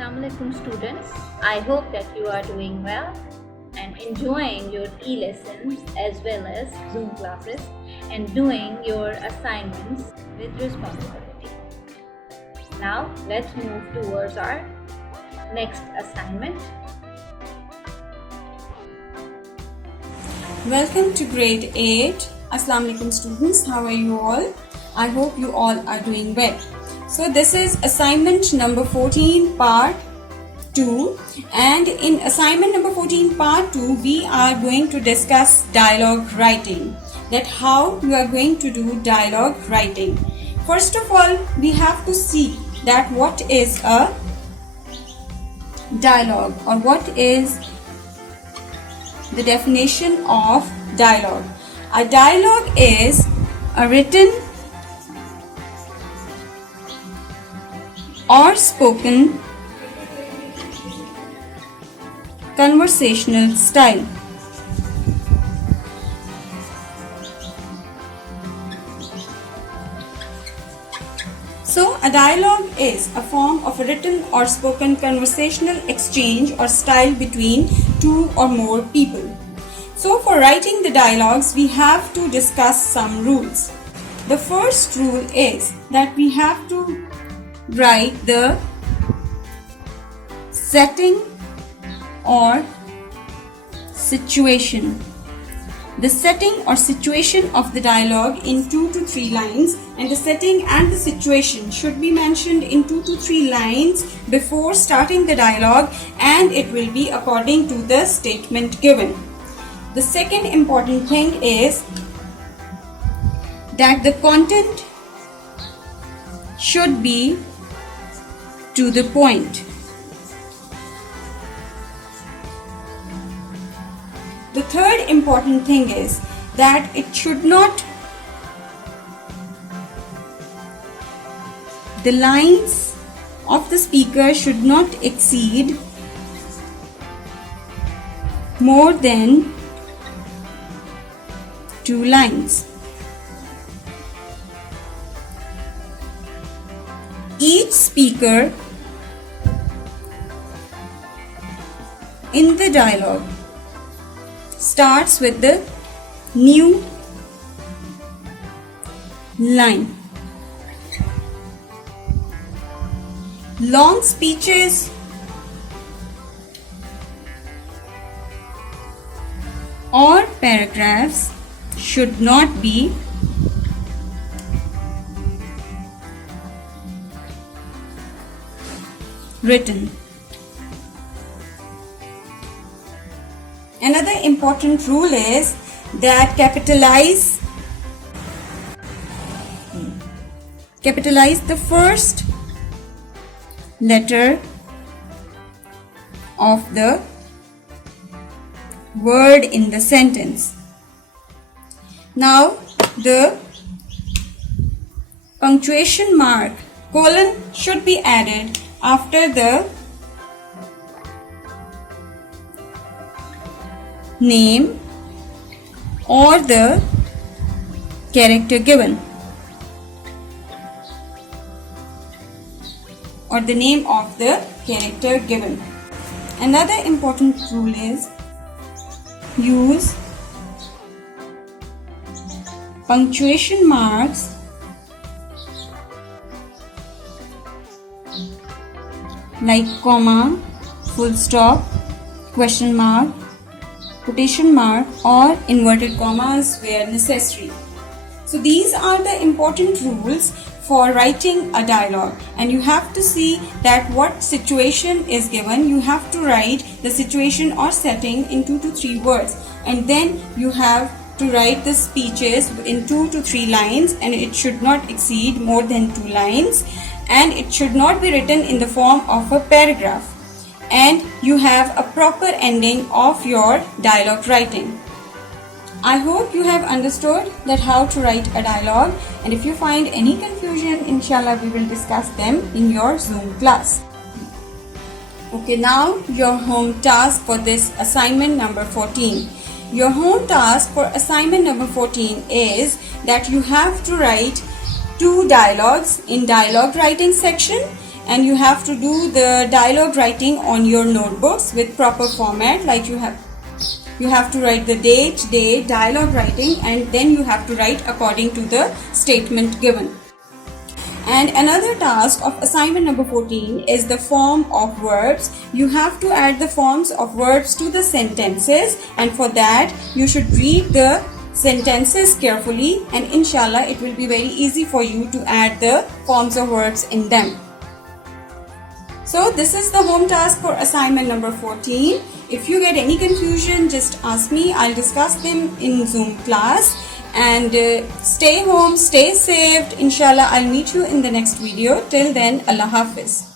Assalamualaikum students. I hope that you are doing well and enjoying your e-lessons as well as Zoom classes and doing your assignments with responsibility. Now let's move towards our next assignment. Welcome to grade 8. Assalamualaikum students, how are you all? I hope you all are doing well. So this is assignment number 14 part 2, and in assignment number 14 part 2 we are going to discuss dialogue writing, that how you are going to do dialogue writing. First of all, we have to see that what is a dialogue, or what is the definition of dialogue. A dialogue is a written or spoken conversational style. So, a dialogue is a form of a written or spoken conversational exchange or style between two or more people. So, for writing the dialogues, we have to discuss some rules. The first rule is that we have to write the setting or situation. The setting or situation of the dialogue in 2 to 3 lines, and the setting and the situation should be mentioned in 2 to 3 lines before starting the dialogue, and it will be according to the statement given. The second important thing is that the content should be to the point. The third important thing is that the lines of the speaker should not exceed more than 2 lines. Each speaker in the dialogue starts with the new line. Long speeches or paragraphs should not be written. Another important rule is that capitalize the first letter of the word in the sentence. Now, the punctuation mark colon should be added after the name or the character given, or the name of the character given. Another important rule is use punctuation marks like comma, full stop, question mark, quotation mark, or inverted commas where necessary. So these are the important rules for writing a dialogue, and you have to see that what situation is given. You have to write the situation or setting in 2 to 3 words, and then you have to write the speeches in 2 to 3 lines, and it should not exceed more than 2 lines, and it should not be written in the form of a paragraph, and you have a proper ending of your dialogue writing. I hope you have understood that how to write a dialogue, and if you find any confusion, inshallah we will discuss them in your Zoom class. Okay, now your home task for this assignment number 14. Your home task for assignment number 14 is that you have to write 2 dialogues in dialogue writing section, and you have to do the dialogue writing on your notebooks with proper format. Like you have to write the date, day, dialogue writing, and then you have to write according to the statement given. And another task of assignment number 14 is the form of verbs. You have to add the forms of verbs to the sentences, and for that you should read the sentences carefully, and inshallah it will be very easy for you to add the forms of verbs in them. So this is the home task for assignment number 14. If you get any confusion, just ask me. I'll discuss them in Zoom class. And stay home, stay safe. Inshallah, I'll meet you in the next video. Till then, Allah Hafiz.